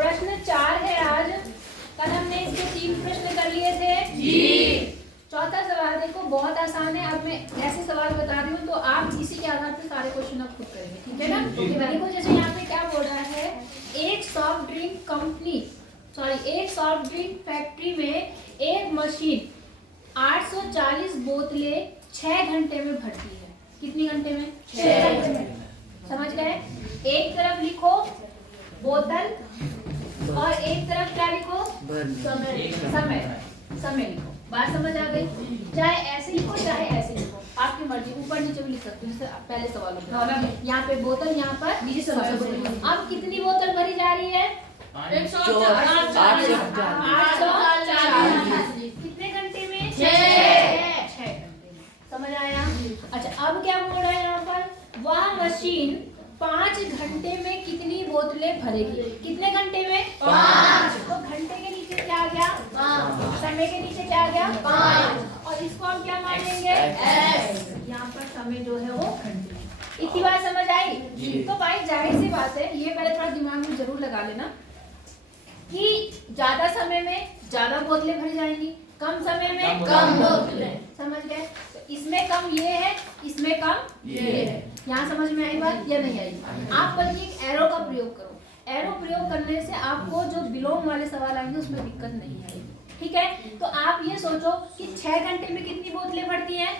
प्रश्न 4 है आज। कल हमने इसके 3 प्रश्न कर लिए थे जी। चौथा सवाल देखो बहुत आसान है। अब मैं ऐसे सवाल बता रही हूँ तो आप इसी के आधार पर सारे क्वेश्चन आप खुद करेंगे, ठीक है ना। देखो जैसे यहाँ पे क्या बोल रहा है, एक सॉफ्ट ड्रिंक फैक्ट्री में एक मशीन 840 बोतलें 6 घंटे में भरती है। कितनी घंटे में? 6 घंटे में। समझ गए? एक तरफ लिखो बोतल और एक तरफ क्या लिखो? समय लिखो। बात समझ आ गई? चाहे ऐसे लिखो चाहे ऐसे लिखो, आपकी मर्जी। ऊपर नीचे भी लिख सकते हो, जैसे पहले सवाल में यहाँ पे बोतल, यहाँ पर नीचे समय। अब कितनी बोतल भरी जा रही है? 840। कितने घंटे में? 6 घंटे में। समझ आया? अच्छा अब क्या बोल रहा है यहाँ पर, वह मशीन 5 घंटे में कितनी बोतलें भरेगी? कितने घंटे में? 5। तो घंटे के नीचे क्या आ गया? 5। समय के नीचे क्या आ गया? 5। और इसको हम क्या मान लेंगे? S। यहाँ पर समय जो है वो घंटे। इतनी बात समझ आई? तो भाई जाहिर सी बात है, ये पहले थोड़ा दिमाग में जरूर लगा लेना कि ज्यादा समय में ज्यादा बोतलें भरी जाएंगी, कम समय में कम बोतलें। समझ गए? तो इसमें कम ये है, इसमें कम ये है। यहाँ समझ में आई बात या नहीं आई? आप बल्कि एक एरो का प्रयोग करो। एरो प्रयोग करने से आपको जो विलोम वाले सवाल आएंगे उसमें दिक्कत नहीं आएगी, ठीक है। तो आप ये सोचो कि 6 घंटे में कितनी बोतलें भरती हैं?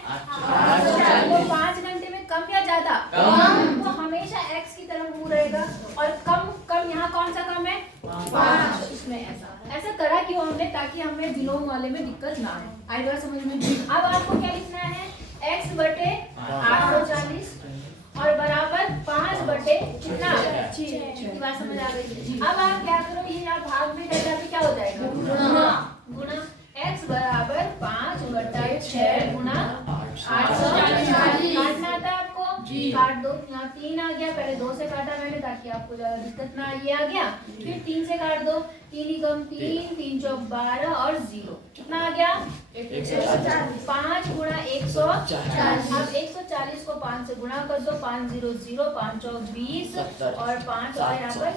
5 घंटे में कम या ज्यादा? कम। तो हमेशा x की तरफ मुंह रहेगा और कम यहाँ कौन सा कम है? 5। इसमें ऐसा करा क्यों हमने, ताकि हमें विलोम वाले में दिक्कत ना आए। आई बात समझ में? अब आपको क्या लिखना है? x बटे 840 और बराबर 5 बटे कितना? 6। बात समझ आ गई? अब आप क्या करो, ये आप भाग में कर जाते क्या हो जाएगा? गुना x बराबर 5 बटा 6 गुना 840। काटना आता है आपको? काट दो। यहाँ 3 आ गया, पहले 2 से काटा मैंने ताकि आपको ज्यादा दिक्कत ना आए। ये आ गया, फिर 3 से काट दो। 3 कम 3, 3 चौक 12 और 0 कितना आ गया? 5 गुणा 140। अब 140 को 5 से गुणा कर दो। 5 0 0, 5 चौक 20 और 5 और यहाँ पर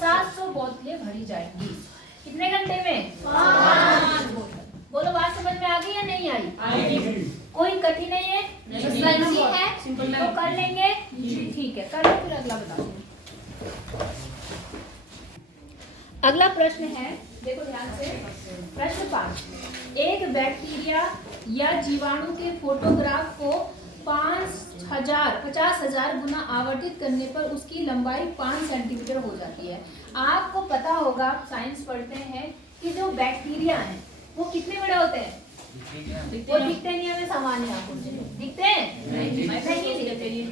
700 बोतलें भरी जाएंगी। कितने घंटे में? 5। बोलो बात समझ में आ गई या नहीं आई? कोई कठिन नहीं है? इजी है तो कर लेंगे, ठीक है। कर लो, फिर अगला बता दो। अगला प्रश्न है, देखो ध्यान से। प्रश्न 5, एक बैक्टीरिया या जीवाणु के फोटोग्राफ को 50,000 गुना आवर्धित करने पर उसकी लंबाई 5 सेंटीमीटर हो जाती है। आपको पता होगा, आप साइंस पढ़ते हैं कि जो बैक्टीरिया हैं वो कितने बड़े होते हैं? वो दिखते नहीं हमें सामान्य आंखों से। दिखते हैं? नहीं दिखते।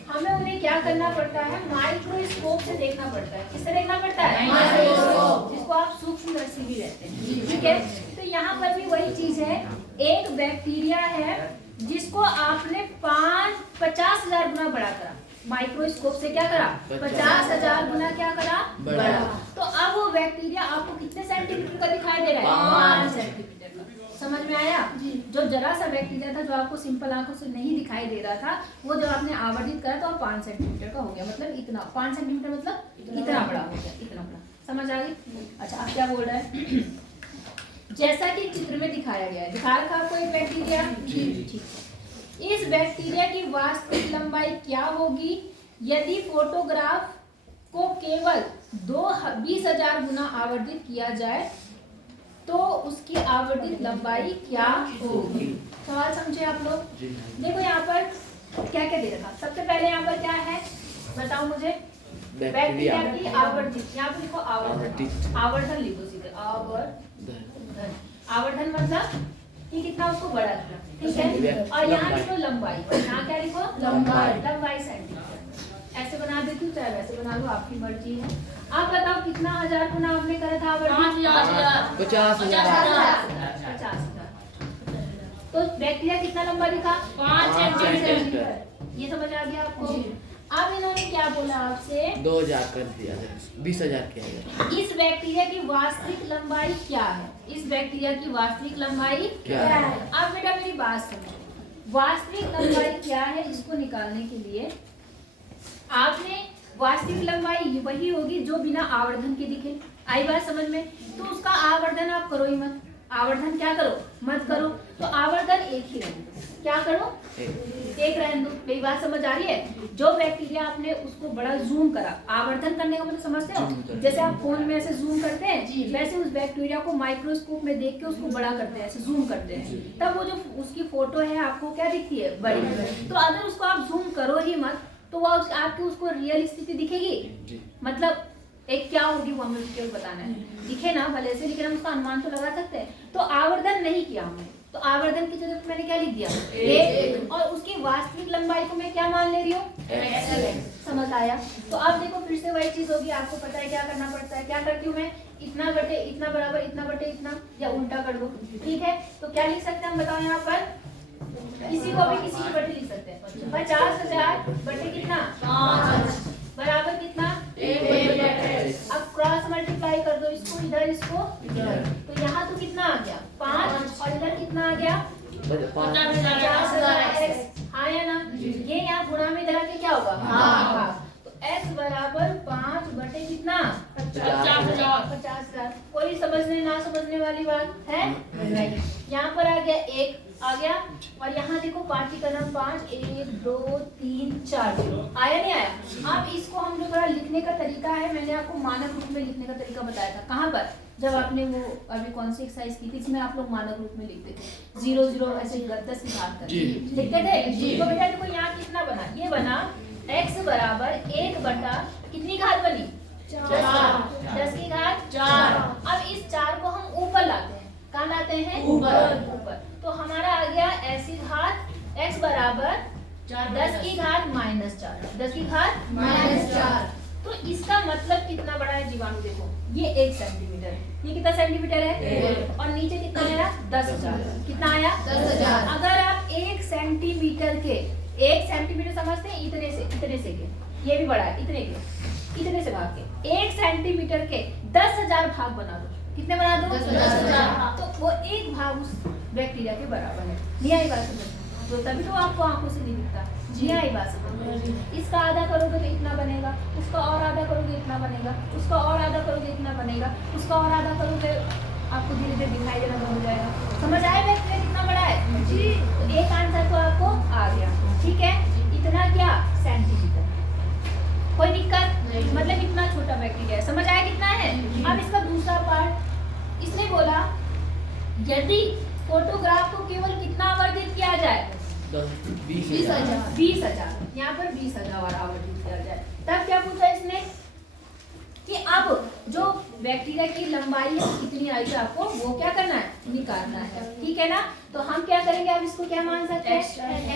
हमें उन्हें क्या करना पड़ता है? माइक्रोस्कोप से देखना पड़ता है। किससे देखना पड़ता है? माइक्रोस्कोप, जिसको आप सूक्ष्मदर्शी भी कहते हैं, ठीक है। तो यहाँ पर भी वही चीज है। एक बैक्टीरिया है जिसको आपने 50,000 गुना बड़ा करा। माइक्रोस्कोप से क्या करा? 50,000 गुना क्या करा? बड़ा। तो अब वो बैक्टीरिया आपको कितने सेंटीमीटर का दिखाई दे रहा है? 5 सेंटीमीटर का। समझ में आया? जो जरा सा बैक्टीरिया था, जो आपको सिंपल आंखों से नहीं दिखाई दे रहा था, वो जब आपने आवर्धित करा तो 5 सेंटीमीटर का हो गया। मतलब इतना 5 सेंटीमीटर मतलब इतना बड़ा हो गया, इतना बड़ा। समझ आ गई? अच्छा अब क्या बोल रहा है? जैसा कि चित्र में दिखाया गया है, दिखा रखा आपको एक बैक्टीरिया, ठीक है। इस बैक्टीरिया की वास्तविक लंबाई क्या होगी यदि फोटोग्राफ को केवल 20,000 गुना आवर्धित किया जाए, तो उसकी आवर्धित लंबाई क्या होगी? सवाल समझे आप लोग? देखो यहाँ पर क्या क्या दे रखा। सबसे पहले यहाँ पर क्या है बताओ मुझे? बैक्टीरिया की आवर्धित। यहाँ पर लिखो आवर्धन। आवर्धन लिखो सीधे, आवर्धन। आवर्धन मतलब ये कितना उसको बड़ा किया, ठीक है। और यहाँ लिखो लंबाई। यहाँ क्या लिखो? लंबाई सेंटीमीटर। ऐसे बना देती हूँ, चाहे वैसे बना लो, आपकी मर्जी है। आप बताओ कितना 1000 गुना आपने करा था? 50,000। तो बैक्टीरिया कितना लंबा लिखा? 5 सेंटीमीटर। ये समझ आ गया आपको? अब इन्होंने क्या बोला आपसे? 2000 कर दिया, 20,000 किया गया। इस बैक्टीरिया की वास्तविक लंबाई क्या है? इस बैक्टीरिया की वास्तविक लंबाई क्या है? अब बेटा मेरी बात समझो। वास्तविक लंबाई क्या है, इसको निकालने के लिए आपने वास्तविक लंबाई वही होगी जो बिना आवर्धन के दिखे। आई बात समझ में? तो उसका आवर्धन आप करो ही मत, आवर्धन क्या करो मत करो, तो आवर्धन एक ही रहने दो। क्या करो? एक रहने दो। मेरी बात समझ आ रही है? जो बैक्टीरिया आपने उसको बड़ा जूम करा, आवर्धन करने का मतलब समझते हो? जैसे आप फोन में ऐसे जूम करते हैं, वैसे उस बैक्टीरिया को माइक्रोस्कोप में देख के उसको बड़ा करते हैं, ऐसे जूम करते हैं, तब वो जो उसकी फोटो है आपको क्या दिखती है? बड़ी। तो अगर उसको आप जूम करो ही मत तो वो आपकी उसको रियल स्थिति दिखेगी? मतलब एक क्या होगी वो हमें उसके बताना है, दिखे ना भले से, लेकिन हम उसका अनुमान तो लगा सकते हैं। तो आवर्धन नहीं किया हमने, तो आवर्धन की जगह मैंने क्या लिख दिया? एक। और उसकी वास्तविक लंबाई को मैं क्या मान ले रही हूँ? समझ आया? तो अब देखो फिर से वही चीज होगी, आपको पता है क्या करना पड़ता है। क्या करती हूँ मैं? इतना बटे इतना बराबर इतना बटे इतना, या उल्टा कर दो, ठीक है? तो क्या लिख सकते हैं हम, बताओ यहाँ पर? किसी को भी किसी की बटे लिख सकते हैं। 50,000 बटे कितना? 5 बराबर कितना? 1। अब क्रॉस मल्टीप्लाई कर दो इसको इधर, इसको इधर, तो यहाँ तो कितना आ गया? 5, और इधर कितना आ गया? 50,000। हाँ या ना? ये यहाँ गुणा में इधर आके क्या होगा? हाँ। तो x बराबर 5 बटे कितना? 50,000। कोई समझने ना समझने वाली बात है? नहीं। यहाँ पर आ गया 1 आ गया, और यहाँ देखो पार्टी का नाम 5, 1 2 3 4 आया नहीं आया? अब इसको हम जो थोड़ा लिखने का तरीका है, मैंने आपको मानक रूप में लिखने का तरीका बताया था। कहाँ पर? जब आपने वो अभी कौन सी एक्सरसाइज की थी, इसमें आप लोग मानक रूप में लिखते थे 0 0 ऐसे 10 की घात तक लिखते थे। तो बेटा देखो यहाँ कितना बना? ये बना x बराबर 1 बटा कितनी घात बनी? 4। 10 की घात 4। अब इस 4 को हम ऊपर लाते हैं। कहाँ लाते हैं? ऊपर। तो हमारा आ गया ऐसी घात x बराबर 10 की घात -4। 10 की घात -4। तो इसका मतलब कितना बड़ा है जीवाणु? देखो ये 1 सेंटीमीटर, ये कितना सेंटीमीटर है? और नीचे कितना आया? 10,000। कितना आया? 10,000। अगर आप 1 सेंटीमीटर के, 1 सेंटीमीटर समझते हैं इतने से के, ये भी बड़ा है, इतने से भाग के 1 सेंटीमीटर के 10,000 भाग बना दो। कितने बना दो? 10,000। तो वो एक भाग उस बैक्टीरिया के बराबर है। नहीं आई बात समझ? तो तभी तो आपको आंखों से नहीं दिखता। जी आई बात समझ? इसका आधा करोगे तो इतना बनेगा, उसका और आधा करोगे इतना बनेगा, उसका और आधा करोगे इतना बनेगा, उसका और आधा करोगे आपको धीरे धीरे दिखाई देना बंद हो जाएगा। समझ आया बैक्टीरिया कितना बड़ा है? जी। तो एक आंसर तो आपको आ गया, ठीक है? इतना क्या? सेंटीमीटर। कोई दिक्कत? मतलब इतना छोटा बैक्टीरिया है। समझ आया कितना है? अब इसका दूसरा पार्ट, इसने बोला यदि फोटोग्राफ को केवल कितना आवर्धित किया जाए? 20,000। यहाँ पर 20,000 आवर्धित किया जाए, तब क्या पूछा इसने कि अब जो बैक्टीरिया की लंबाई है कितनी आई थी आपको वो क्या करना है? निकालना है, ठीक है ना? तो हम क्या करेंगे? अब इसको क्या मान सकते हैं?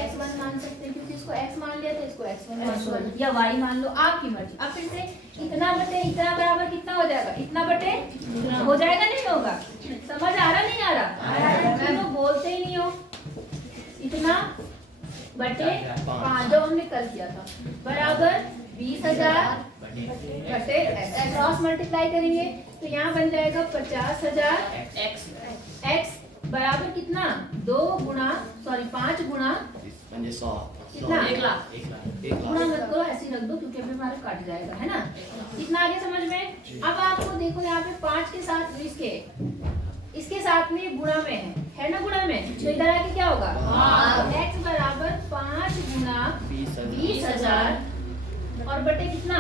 x1 मान सकते हैं, क्योंकि इसको x मान लिया तो इसको x1 मान लो या y मान लो, आपकी मर्जी। अब फिर से इतना बटे इतना बराबर कितना हो जाएगा? इतना बटे हो जाएगा, नहीं होगा? समझ आ रहा नहीं आ रहा? तुम लोग बोलते ही नहीं हो। इतना बटे 5 जो हमने कल किया था बराबर 20,000 बटे क्रॉस मल्टीप्लाई करेंगे तो यहाँ बन जाएगा 50,000 x बराबर कितना? 5 गुणा कितना? 1 लाख। गुणा मत करो, ऐसे ही रख दो क्योंकि अभी हमारा कट जाएगा, है ना? इतना आगे समझ में? अब आपको देखो यहाँ पे 5 के साथ इसके साथ में गुणा में है ना? गुणा में तो इधर आके क्या होगा? x बराबर 5 गुणा 20,000 और बटे कितना?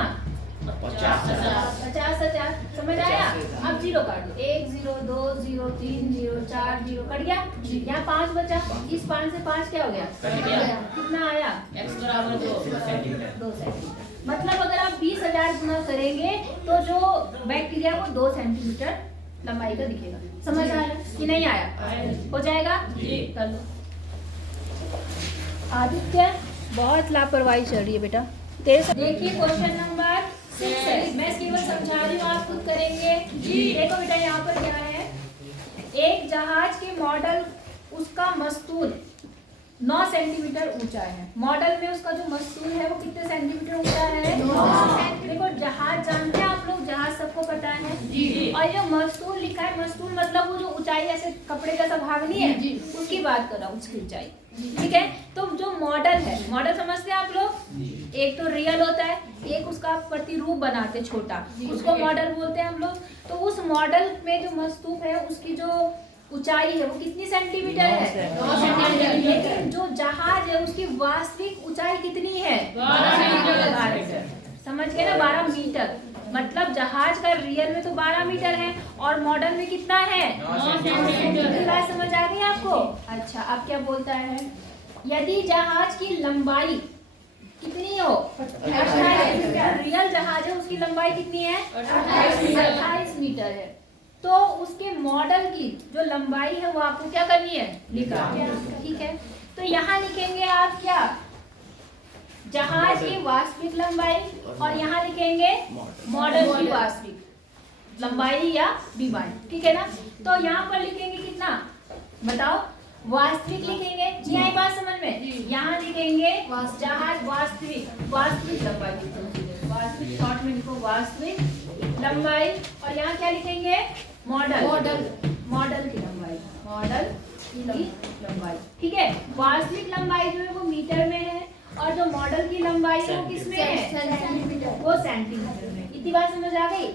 50,000। समझ आया? अब 0 काट दो, 1 0 2 0 3 0 4 0 कट गया। यहाँ 5 बचा, इस 5 से 5 क्या हो गया? कितना आया? x बराबर 2 सेंटीमीटर। मतलब अगर आप 20,000 गुना करेंगे तो जो बैक्टीरिया को 2 सेंटीमीटर लंबाई का दिखेगा। समझ आया कि नहीं आया? हो जाएगा? कर लो। आदित्य बहुत लापरवाही चल रही है बेटा तेरे से। देखिए क्वेश्चन नंबर 6, मैं केवल समझा रही हूँ, आप खुद करेंगे। देखो बेटा यहाँ पर क्या है, एक जहाज के मॉडल, उसका मस्तूल 9 सेंटीमीटर ऊंचा है। मॉडल में उसका जो मस्तूल है वो कितने सेंटीमीटर ऊंचा है? 9। देखो जहाज जानते हैं आप लोग, जहाज सबको पता है। और जो मस्तूल लिखा है, मस्तूल मतलब वो जो ऊंचाई ऐसे कपड़े का सब भाग नहीं है, उसकी बात कर रहा हूँ, उसकी ऊंचाई, ठीक है? तो जो मॉडल है, मॉडल समझते हैं आप लोग? एक तो रियल होता है, एक उसका प्रतिरूप बनाते छोटा, उसको मॉडल बोलते हैं हम लोग। तो उस मॉडल में जो मस्तूप है उसकी जो ऊंचाई है वो कितनी सेंटीमीटर है? 9 सेंटीमीटर। लेकिन जो जहाज है उसकी वास्तविक ऊंचाई कितनी है? 12 मीटर। समझ गए ना? 12 मीटर। मतलब जहाज का रियल में तो 12 मीटर है और मॉडल में कितना है? 9 सेंटीमीटर। बात समझ आ गई आपको? अच्छा, अब क्या बोलता है? यदि जहाज की लंबाई कितनी हो? 28 मीटर। रियल जहाज है उसकी लंबाई कितनी है? 28 मीटर है। तो उसके मॉडल की जो लंबाई है वो आपको क्या करनी है? निकालनी। ठीक है, तो यहाँ लिखेंगे आप क्या? जहाज की वास्तविक लंबाई और यहाँ लिखेंगे मॉडल की वास्तविक लंबाई या डिमांड। ठीक है ना? तो यहाँ पर लिखेंगे कितना बताओ? वास्तविक लिखेंगे। जी आई बात समझ में? यहाँ लिखेंगे जहाज वास्तविक लंबाई, वास्तविक शॉर्ट में लिखो वास्तविक लंबाई। और यहाँ क्या लिखेंगे? मॉडल की लंबाई। ठीक है, वास्तविक लंबाई जो है वो मीटर में है और जो मॉडल की लंबाई है वो किसमें है? सेंटीमीटर। वो सेंटीमीटर में। इतनी बात समझ आ गई?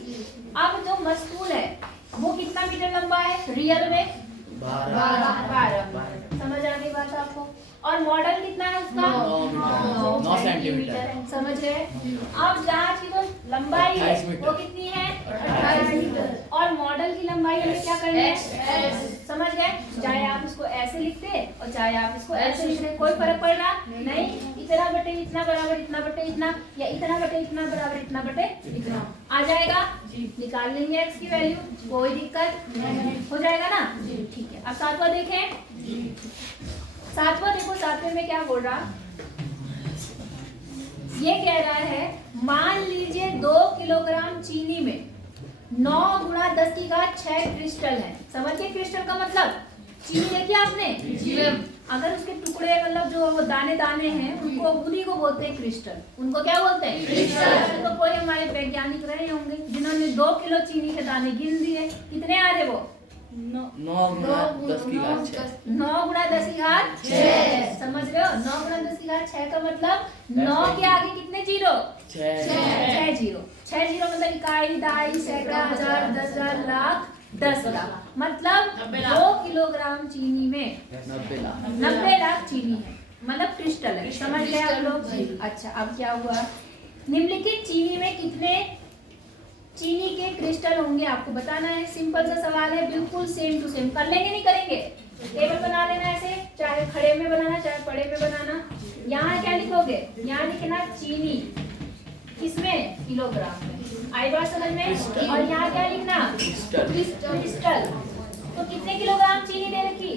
अब जो मस्तूल है वो कितना मीटर लंबा है? रियल में 12। समझ आ गई बात आपको? और मॉडल कितना है उसका? 9 सेंटीमीटर। समझ गए? अब जहाज की जो लंबाई है वो कितनी है? 28 मीटर। और मॉडल की लंबाई हमें क्या करनी है? समझ गए? चाहे आप इसको ऐसे लिखते और चाहे आप इसको ऐसे लिखते, कोई फर्क पड़ रहा नहीं। इतना बटे इतना बराबर इतना बटे इतना, या इतना बटे इतना बराबर इतना बटे इतना आ जाएगा। निकाल लेंगे एक्स की वैल्यू, कोई दिक्कत हो जाएगा ना? ठीक है, अब सातवां देखें। सातवां देखो, सातवें में क्या बोल रहा? ये कह रहा है मान लीजिए 2 किलोग्राम चीनी में 9 गुणा 10 की घात 6 क्रिस्टल है। समझिए क्रिस्टल का मतलब? चीनी देखी आपने? अगर उसके टुकड़े मतलब जो दाने दाने हैं उनको, उन्हीं को बोलते हैं क्रिस्टल। उनको क्या बोलते हैं? क्रिस्टल। तो कोई हमारे वैज्ञानिक रहे होंगे जिन्होंने 2 किलो चीनी के दाने गिन दिए। कितने आ रहे वो? 9 गुणा 10 की घात 6। 9 गुणा 10 की घात 6। समझ रहे हो? 9 गुणा 10 की घात 6 का मतलब 9 के आगे कितने जीरो? 6 जीरो। 6 जीरो मतलब इकाई, दहाई, सैकड़ा, हजार, 10,000, लाख, 10 लाख। मतलब 2 किलोग्राम चीनी में 90 लाख चीनी है, मतलब क्रिस्टल है। समझ गए आप लोग? अच्छा, अब क्या हुआ? निम्नलिखित चीनी में कितने चीनी के क्रिस्टल होंगे आपको बताना है। सिंपल सा सवाल है, बिल्कुल सेम टू सेम। कर लेंगे नहीं करेंगे? टेबल बना लेना ऐसे, चाहे खड़े में बनाना चाहे पड़े में बनाना। यहाँ क्या लिखोगे? यहाँ लिखना चीनी किसमें? किलोग्राम में। आई बात समझ में? और यहाँ क्या लिखना? क्रिस्टल। तो कितने किलोग्राम चीनी दे रखी?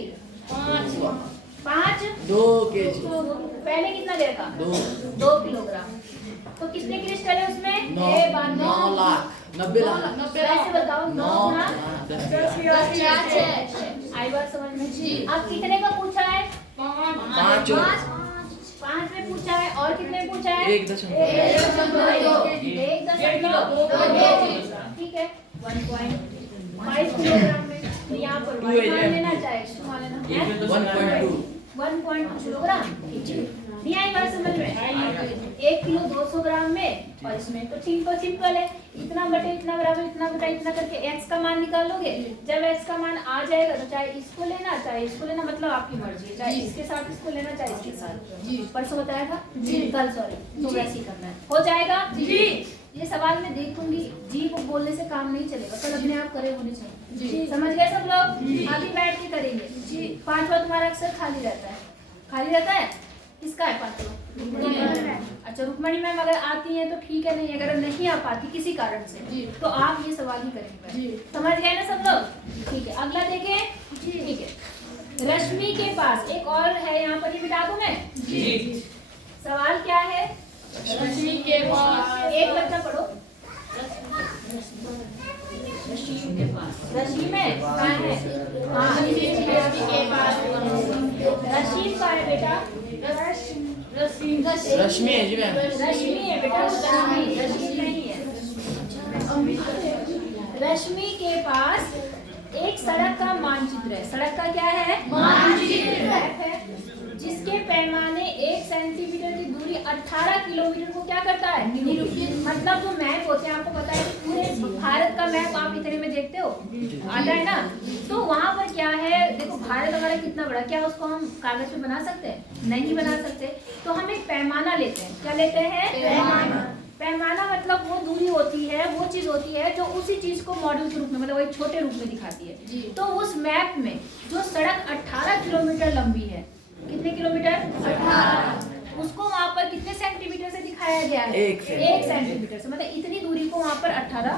5 2 केजी। पहले कितना दे रखा? 2 किलोग्राम। तो कितने क्रिस्टल है उसमें? 9 लाख 90 लाख। वैसे बताओ 9 गुणा 10। आई बात समझ में? अब कितने का पूछा है? 5 में पूछा है। और कितने में पूछा है? 1.2। ठीक है, 1.5 किलोग्राम में। तो यहाँ पर 1 मान लेना, चाहे 1.2 किलोग्राम। नहीं आई बात समझ में? 1 किलो 200 ग्राम में, और इसमें तो सिंपल है, इतना बटे इतना बराबर इतना बटा इतना करके एक्स का मान निकालोगे। जब एक्स का मान आ जाएगा तो चाहे इसको लेना चाहे इसको लेना, मतलब आपकी मर्जी है, चाहे इसके साथ इसको लेना चाहे इसके साथ। परसों बताया था? कल सॉरी, तो वैसे ही करना है। हो जाएगा? ये सवाल मैं देखूंगी, जी को बोलने से काम नहीं चलेगा, कल अपने आप करे होने चाहिए। समझ गए सब लोग? अभी बैठ के करेंगे। 5वां तुम्हारा अक्सर खाली रहता है। किसका है 5वां? अच्छा, रुक्मणी मैम अगर आती हैं तो ठीक है, नहीं अगर नहीं आ पाती किसी कारण से तो आप ये सवाल ही करेंगे। समझ गए ना सब लोग? ठीक है, अगला देखें। ठीक है, रश्मि के पास एक और है, यहाँ पर ये बिठा दूं मैं? सवाल क्या है? रश्मि के पास, एक बच्चा पढ़ो। रश्मि के पास, रश्मि में कहाँ है? हाँ, रश्मि के पास। रश्मि का है बेटा? रश्मि है जी मैम। रश्मि है बेटा, रश्मि नहीं है। रश्मि के पास एक सड़क का मानचित्र है। सड़क का क्या है? मानचित्र है। जिसके पैमाने 1 सेंटीमीटर की दूरी 18 किलोमीटर को क्या करता है, निरूपित। मतलब जो मैप होते हैं, आपको पता है कि पूरे भारत का मैप आप इतने में देखते हो, आता है ना, तो वहाँ पर क्या है, देखो भारत हमारा कितना बड़ा, क्या उसको हम कागज पे बना सकते हैं, नहीं बना सकते, तो हम एक पैमाना लेते हैं। क्या लेते हैं, पैमाना। पैमाना मतलब वो दूरी होती है, वो चीज होती है जो उसी चीज को मॉडल के रूप में, मतलब वही छोटे रूप में दिखाती है। तो उस मैप में जो सड़क 18 किलोमीटर लंबी है, कितने किलोमीटर, 18, उसको वहाँ पर कितने सेंटीमीटर से दिखाया गया है, 1 सेंटीमीटर से, मतलब इतनी दूरी को वहाँ पर 18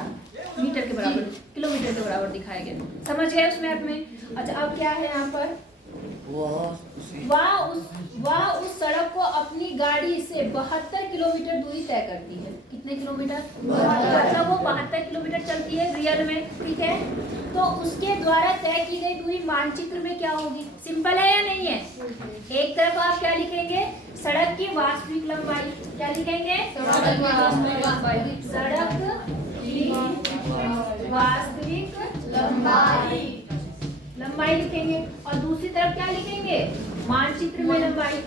मीटर के बराबर, किलोमीटर के बराबर दिखाया गया। समझ गए उस मैप में। अच्छा अब क्या है यहाँ पर, वह उस सड़क को अपनी गाड़ी से 72 किलोमीटर दूरी तय करती है। कितने किलोमीटर, मतलब वो 72 किलोमीटर चलती है रियल में, ठीक है। तो उसके द्वारा तय की गई दूरी मानचित्र में क्या होगी, सिंपल है या नहीं है। एक तरफ आप क्या लिखेंगे, सड़क की वास्तविक लंबाई, क्या लिखेंगे, सड़क की वास्तविक लंबाई लिखेंगे, और दूसरी तरफ क्या लिखेंगे, मानचित्र में लंबाई,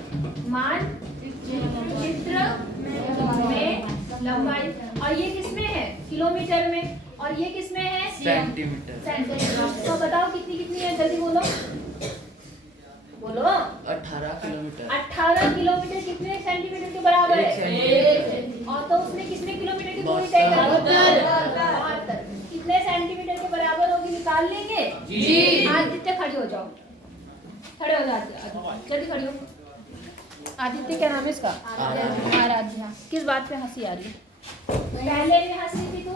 मानचित्र में लंबाई। और ये किसमें है, किलोमीटर में, और ये किसमें है, सेंटीमीटर। तो बताओ कितनी कितनी है, जल्दी बोलो बोलो। 18 किलोमीटर। 18 किलोमीटर कितने सेंटीमीटर के बराबर है, और तो उसने कितने किलोमीटर की दूरी तय करी, 72। कितने सेंटीमीटर के बराबर होगी, निकाल लेंगे जी। आदित्य खड़ी हो जाओ, खड़े हो जाओ, जल्दी खड़ी हो। आदित्य क्या नाम है इसका, आराध्या। किस बात पे हंसी आ रही है, पहले भी हंस रही थी तू,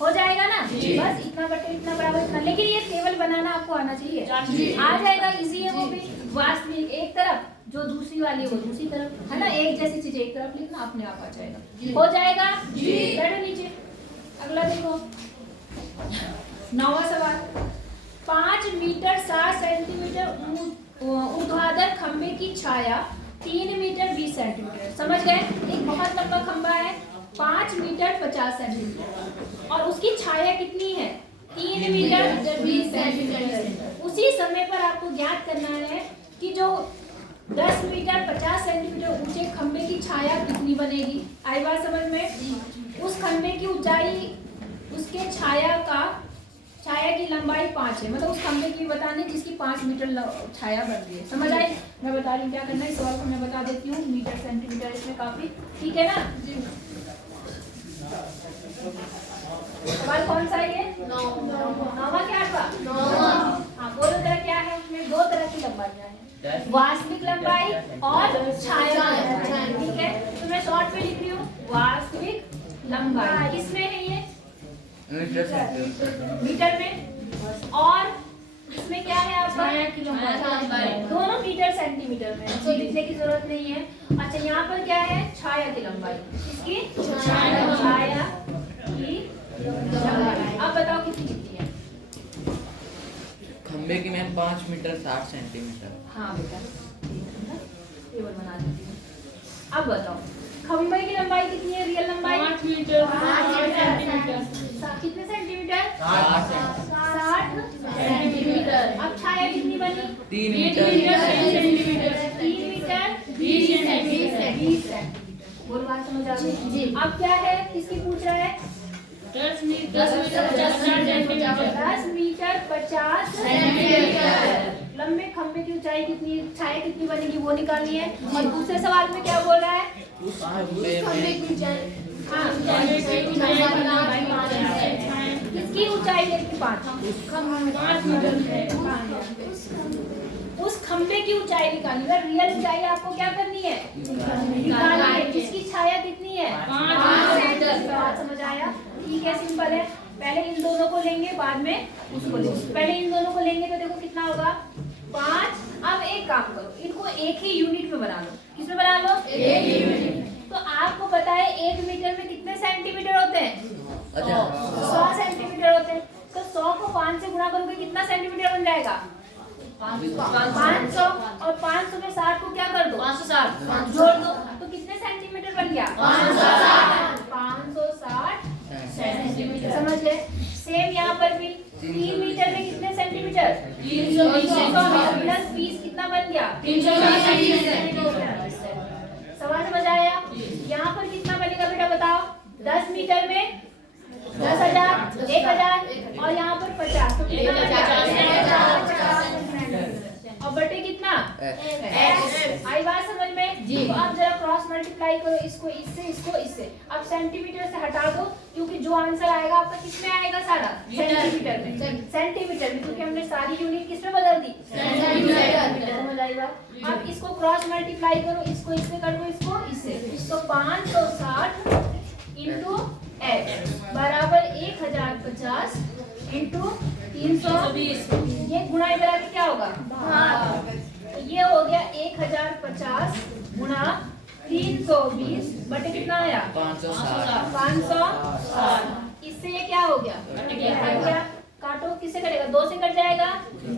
हो जाएगा ना, बस इतना बटे इतना बराबर इतना। लेकिन ये टेबल बनाना आपको आना चाहिए, आ जाएगा, इजी है वो भी। वास्तविक एक तरफ, जो दूसरी वाली है वो दूसरी तरफ, है ना, एक जैसी चीज एक तरफ लिखना, अपने आप आ जाएगा, हो जाएगा जी। बैठो नीचे, अगला देखो 9वां सवाल। 5 मीटर 60 सेंटीमीटर ऊर्ध्वाधर खंबे की छाया 3 मीटर 20 सेंटीमीटर। समझ गए, एक बहुत लंबा खंबा है, 5 मीटर 50 सेंटीमीटर, और उसकी छाया कितनी है, 3 मीटर 20 सेंटीमीटर। उसी समय पर आपको ज्ञात करना है कि जो 10 मीटर 50 सेंटीमीटर ऊंचे खंबे की छाया कितनी बनेगी। आई बात समझ में। उस खंबे की ऊंचाई, उसके छाया की लंबाई 5 है, मतलब उस खंबे की बताने जिसकी 5 मीटर छाया बन रही है। समझ आई, मैं बता रही हूँ क्या करना है। इस सवाल को मैं बता देती हूँ, मीटर सेंटीमीटर इसमें काफी, ठीक है ना। सवाल कौन सा है, 9वां क्या था, 9वां। हाँ बोलो जरा क्या है, उसमें 2 तरह की लंबाइयाँ हैं, वास्तविक लंबाई और छाया, ठीक है। तो मैं शॉर्ट में लिख रही हूँ, वास्तविक लंबाई किसमें है, ये मीटर में, और इसमें क्या है आपका, दोनों मीटर सेंटीमीटर में, तो लिखने की जरूरत नहीं है। अच्छा यहाँ पर क्या है, छाया की लंबाई, इसकी छाया की लंबाई। अब बताओ कितनी कितनी है, खंबे की मैम 5 मीटर 60 सेंटीमीटर। हाँ बेटा टेबल बना देती हूँ। अब बताओ खंबे की लंबाई कितनी है, रियल लंबाई 5 मीटर 60 सेंटीमीटर। कितने सेंटीमीटर, 60 सेंटीमीटर। अब छाया कितनी बनी, 3 मीटर 3 मीटर 20 सेंटीमीटर। बोल बात समझ आ गई जी। अब क्या है, किसकी पूछ रहा है, 10 मीटर 50 सेंटीमीटर। लंबे खंबे की ऊंचाई कितनी, छाया कितनी बनेगी वो निकालनी है। और दूसरे सवाल में क्या बोल रहा है, किसकी ऊंचाई लेके 5 उस खंबे की ऊंचाई निकालनी है। रियल ऊंचाई आपको क्या करनी है, निकालनी है, जिसकी छाया कितनी है 5। समझ आया, ठीक है, सिंपल है। पहले इन दोनों को लेंगे, बाद में उसको लेंगे। पहले इन दोनों को लेंगे तो देखो कितना होगा 5। अब एक काम करो, इनको एक ही यूनिट में बना लो। किसमें बना लो, एक ही यूनिट। तो आपको पता है 1 मीटर में कितने सेंटीमीटर होते हैं, 100 सेंटीमीटर होते हैं। तो 100 को 5 से गुणा करोगे कितना सेंटीमीटर बन जाएगा, 500। और 500 में 60 को क्या कर दो, 560 जोड़ दो, तो कितने सेंटीमीटर बन गया, 560 सेंटीमीटर। समझ गए। सेम यहाँ पर भी 3 मीटर में कितने सेंटीमीटर? 320 प्लस 20 कितना बन गया? 320 सेंटीमीटर। सवाल समझ आया? यहाँ पर कितना बनेगा बेटा बताओ? 10 मीटर में 10,000, 1,000 और यहाँ पर 50 तो कितना बनेगा? 50 और बटे कितना? x। आई बात समझ में? तो अब जरा क्रॉस मल्टीप्लाई करो इसको इससे, इसको इससे। अब सेंटीमीटर से हटा दो क्योंकि जो आंसर आएगा आपका किसमें आएगा? सारा सेंटीमीटर में। सेंटीमीटर में क्योंकि हमने सारी यूनिट किसमें बदल दी? सेंटीमीटर। समझ आई बात? अब इसको क्रॉस मल्टीप्लाई करो, इसको इससे कर दो, इसको इससे। तो 560 इंटू x बराबर 1050 इंटू 320। ये गुणा इधर आके क्या होगा? तो ये हो गया 1050 गुणा 320 बटे कितना आया? 560। इससे ये क्या हो गया? कट गया। काटो, किससे कटेगा? 2 से कट जाएगा।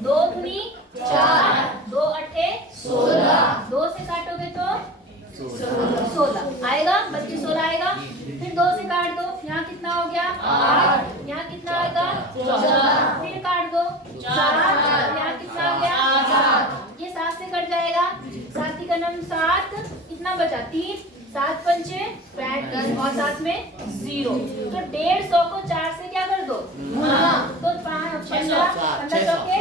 2 दूनी 4, 2 अठे 16, 2 से काटोगे तो 16 आएगा। 32 16 आएगा। फिर 2 से काट दो, यहाँ कितना हो गया? 8। यहाँ कितना आएगा? 14। फिर काट दो 4, यहाँ कितना आ गया? 7। ये 7 से कट जाएगा। 7 का नम 7, कितना बचा? 3, 7 पंचे 35 और 7 में 0। तो 150 को 4 से क्या कर दो? तो 5 15 के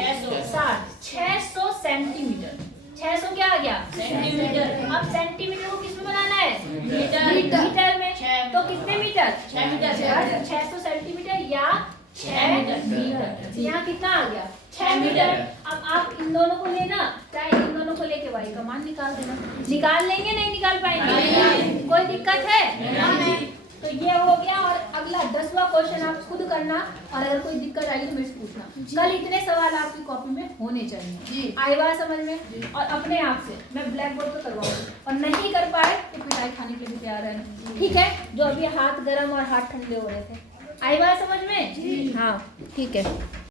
60 600 सेंटीमीटर। 600 क्या आ गया? सेंटीमीटर। अब सेंटीमीटर को किसमें बनाना है? मीटर में। तो कितने मीटर? 6 मीटर। 600 सेंटीमीटर या 6 मीटर। यहाँ कितना आ गया? 6 मीटर। अब आप इन दोनों को लेना, चाहे इन दोनों को लेके y का मान निकाल देना। निकाल लेंगे? नहीं निकाल पाएंगे? कोई दिक्कत है? नहीं। तो ये हो गया। और अगला 10वां क्वेश्चन आप खुद करना और अगर कोई दिक्कत आई तो मेरे से पूछना। कल इतने सवाल आपकी कॉपी में होने चाहिए। आई बात समझ में? और अपने आप से मैं ब्लैक बोर्ड पे करवाऊंगी और नहीं कर पाए तो पिटाई खाने के लिए तैयार रहना, ठीक है? जो अभी हाथ गर्म और हाथ ठंडे हो रहे थे। आई बात समझ में? हाँ ठीक है।